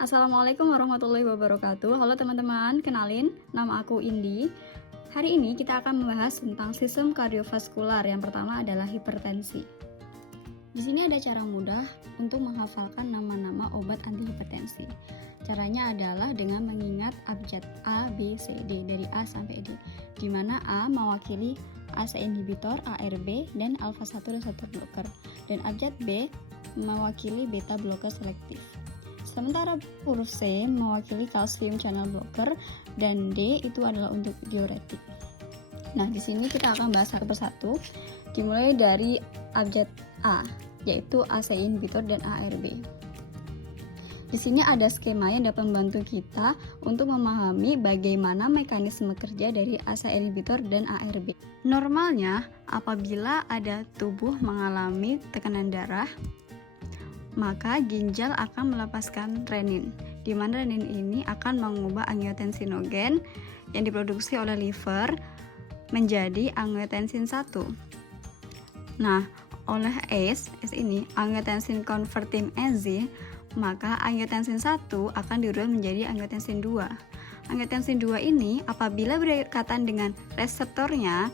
Assalamualaikum warahmatullahi wabarakatuh. Halo teman-teman, kenalin, nama aku Indi. Hari ini kita akan membahas tentang sistem kardiovaskular. Yang pertama adalah hipertensi. Di sini ada cara mudah untuk menghafalkan nama-nama obat antihipertensi. Caranya adalah dengan mengingat abjad A, B, C, D dari A sampai D, di mana A mewakili ACE inhibitor, ARB, dan alpha 1 reseptor blocker, dan abjad B mewakili beta blocker selektif. Sementara huruf C mewakili kalsium channel blocker dan D itu adalah untuk diuretik. Nah, di sini kita akan bahas satu persatu, dimulai dari abjad A, yaitu ACE inhibitor dan ARB. Di sini ada skema yang dapat membantu kita untuk memahami bagaimana mekanisme kerja dari ACE inhibitor dan ARB. Normalnya, apabila ada tubuh mengalami tekanan darah, maka ginjal akan melepaskan renin, di mana renin ini akan mengubah angiotensinogen yang diproduksi oleh liver menjadi angiotensin 1. Nah, oleh ACE ini, angiotensin converting enzyme, maka angiotensin 1 akan diubah menjadi angiotensin 2. Angiotensin 2 ini apabila berkaitan dengan reseptornya,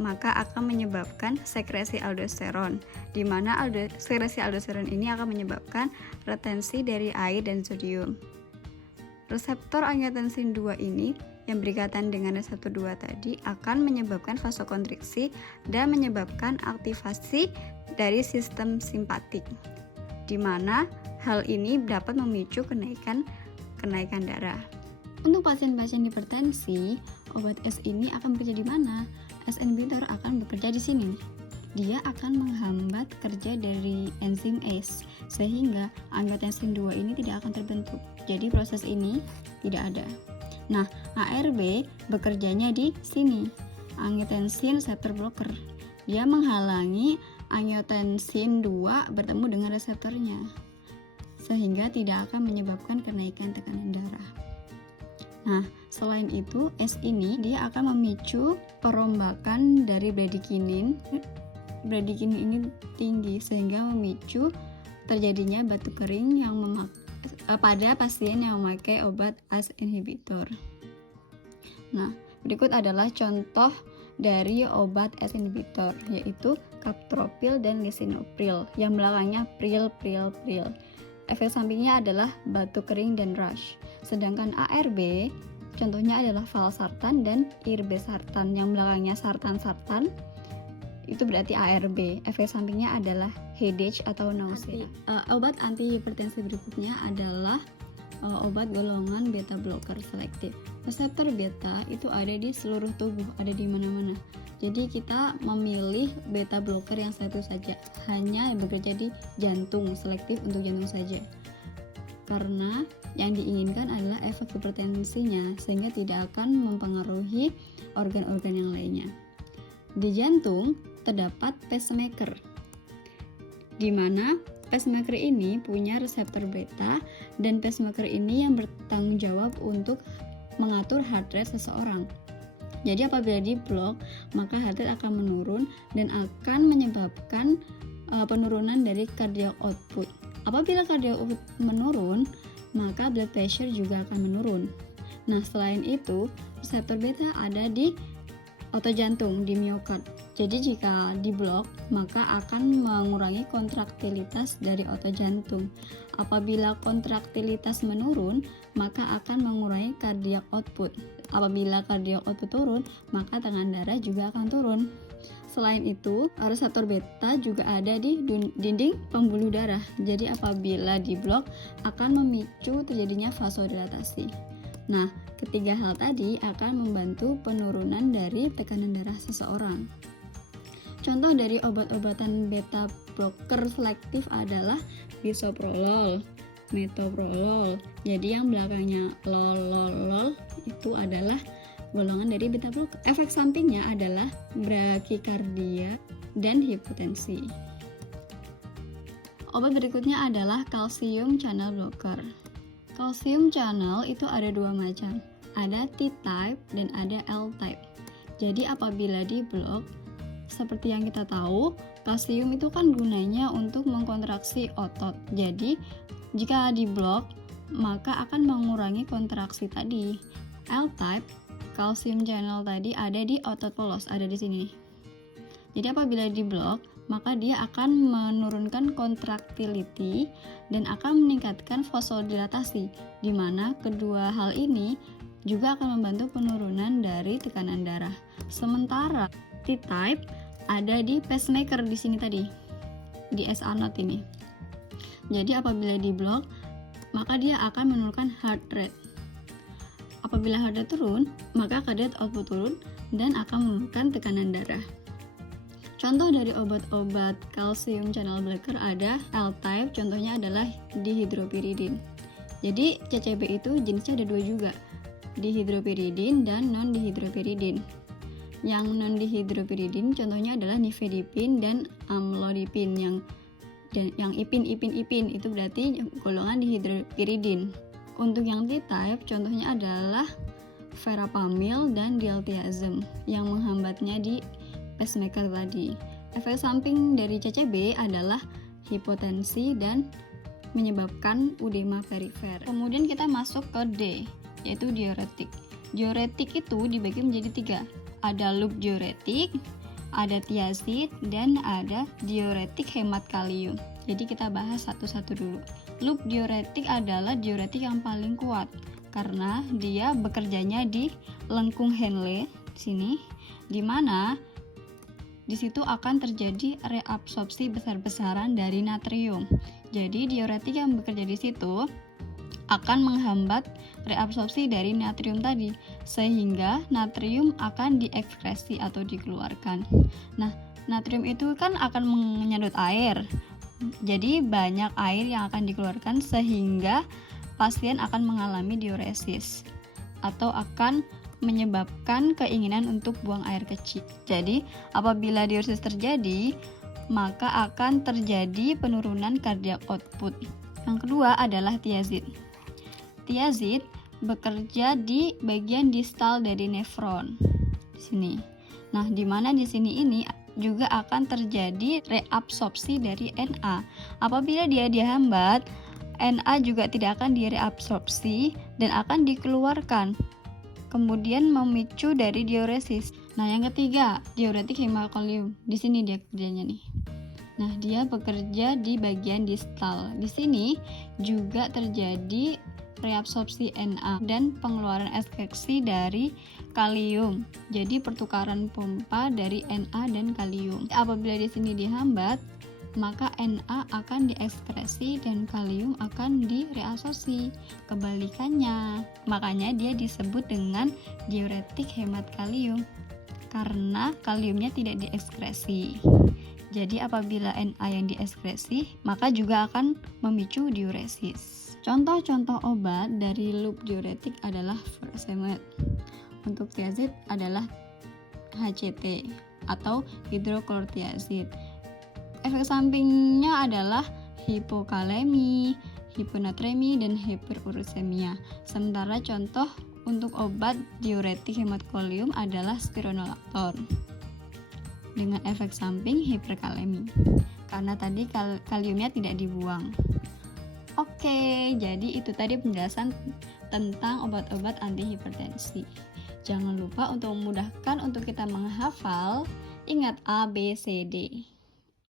maka akan menyebabkan sekresi aldosteron, di mana sekresi aldosteron ini akan menyebabkan retensi dari air dan sodium. Reseptor angiotensin 2 ini yang berkaitan dengan reseptor 2 tadi akan menyebabkan vasokonstriksi dan menyebabkan aktivasi dari sistem simpatik, di mana hal ini dapat memicu kenaikan darah. Untuk pasien-pasien hipertensi, obat ACE ini akan bekerja di mana? ACE inhibitor akan bekerja di sini. Dia akan menghambat kerja dari enzim ACE, sehingga angiotensin 2 ini tidak akan terbentuk. Jadi proses ini tidak ada. Nah, ARB bekerjanya di sini, angiotensin receptor blocker. Dia menghalangi angiotensin 2 bertemu dengan reseptornya, sehingga tidak akan menyebabkan kenaikan tekanan darah. Nah, selain itu, ACE ini dia akan memicu perombakan dari bradikinin. Bradikinin ini tinggi sehingga memicu terjadinya batuk kering pada pasien yang memakai obat ACE inhibitor. Nah, berikut adalah contoh dari obat ACE inhibitor, yaitu captopril dan lisinopril, yang belakangnya pril. Efek sampingnya adalah batuk kering dan rash. Sedangkan ARB contohnya adalah valsartan dan irbesartan, yang belakangnya sartan, itu berarti ARB. Efek sampingnya adalah headache atau nausea. Obat antihipertensi berikutnya adalah obat golongan beta blocker selektif. Reseptor beta itu ada di seluruh tubuh, ada di mana-mana. Jadi kita memilih beta blocker yang satu saja, hanya bekerja di jantung, selektif untuk jantung saja. Karena yang diinginkan adalah efek hipertensinya, sehingga tidak akan mempengaruhi organ-organ yang lainnya. Di jantung terdapat pacemaker, di mana pacemaker ini punya reseptor beta, dan pacemaker ini yang bertanggung jawab untuk mengatur heart rate seseorang. Jadi apabila diblok, maka heart rate akan menurun dan akan menyebabkan penurunan dari cardiac output. Apabila cardiac output menurun, maka blood pressure juga akan menurun. Nah, selain itu, reseptor beta ada di otot jantung, di miokard. Jadi jika diblok, maka akan mengurangi kontraktilitas dari otot jantung. Apabila kontraktilitas menurun, maka akan mengurangi cardiac output. Apabila cardiac output turun, maka tekanan darah juga akan turun. Selain itu, reseptor beta juga ada di dinding pembuluh darah. Jadi apabila diblok, akan memicu terjadinya vasodilatasi. Nah, ketiga hal tadi akan membantu penurunan dari tekanan darah seseorang. Contoh dari obat-obatan beta blocker selektif adalah bisoprolol, metoprolol. Jadi yang belakangnya lol itu adalah golongan dari beta blocker. Efek sampingnya adalah brakikardia dan hipotensi. Obat berikutnya adalah kalsium channel blocker. Kalsium channel itu ada dua macam, ada T-type dan ada L-type. Jadi apabila diblok, seperti yang kita tahu, kalsium itu kan gunanya untuk mengkontraksi otot. Jadi, jika diblok, maka akan mengurangi kontraksi tadi. L-type kalsium channel tadi ada di otot polos, ada di sini. Jadi apabila diblok, maka dia akan menurunkan contractility dan akan meningkatkan vasodilatasi, di mana kedua hal ini juga akan membantu penurunan dari tekanan darah. Sementara T-type ada di pacemaker di sini tadi, di SR0 ini. Jadi apabila diblok, maka dia akan menurunkan heart rate. Apabila heart rate turun, maka cardiac output turun dan akan menurunkan tekanan darah. Contoh dari obat-obat kalsium channel blocker ada L-type, contohnya adalah dihidropyridine. Jadi CCB itu jenisnya ada dua juga, dihidropyridine dan non-dihidropyridine. Yang non-dihidropyridine contohnya adalah nifedipine dan amlodipine, yang ipin itu berarti golongan dihidropyridine. Untuk yang T-type contohnya adalah verapamil dan diltiazem yang menghambatnya di pacemaker tadi. Efek samping dari CCB adalah hipotensi dan menyebabkan edema perifer. Kemudian kita masuk ke D, yaitu diuretik. Diuretik itu dibagi menjadi 3. Ada loop diuretik, ada thiazid, dan ada diuretik hemat kalium. Jadi kita bahas satu-satu dulu. Loop diuretik adalah diuretik yang paling kuat karena dia bekerjanya di lengkung Henle sini, di mana di situ akan terjadi reabsorpsi besar-besaran dari natrium. Jadi diuretik yang bekerja di situ akan menghambat reabsorpsi dari natrium tadi, sehingga natrium akan diekskresi atau dikeluarkan. Nah, natrium itu kan akan menyedot air. Jadi banyak air yang akan dikeluarkan sehingga pasien akan mengalami diuresis atau akan menyebabkan keinginan untuk buang air kecil. Jadi, apabila diuresis terjadi, maka akan terjadi penurunan cardiac output. Yang kedua adalah thiazid. Thiazid bekerja di bagian distal dari nefron. Di sini. Nah, di mana di sini ini juga akan terjadi reabsorpsi dari Na. Apabila dia dihambat, Na juga tidak akan direabsorpsi dan akan dikeluarkan, kemudian memicu dari diuresis. Nah, yang ketiga, diuretik hemakalium. Di sini dia kerjanya nih. Nah, dia bekerja di bagian distal. Di sini juga terjadi reabsorpsi Na dan pengeluaran ekskresi dari kalium. Jadi pertukaran pompa dari Na dan kalium. Apabila di sini dihambat, maka Na akan diekskresi dan kalium akan direabsorpsi. Kebalikannya, makanya dia disebut dengan diuretik hemat kalium karena kaliumnya tidak diekskresi. Jadi apabila Na yang diekskresi, maka juga akan memicu diuresis. Contoh-contoh obat dari loop diuretik adalah furosemide. Untuk thiazid adalah HCT atau hidroklorothiazid. Efek sampingnya adalah hipokalemi, hiponatremi, dan hiperursemia. Sementara contoh untuk obat diuretik hemat kalium adalah spironolakton dengan efek samping hiperkalemi karena tadi kaliumnya tidak dibuang. Oke, jadi itu tadi penjelasan tentang obat-obat antihipertensi. Jangan lupa untuk memudahkan untuk kita menghafal, ingat A, B, C, D.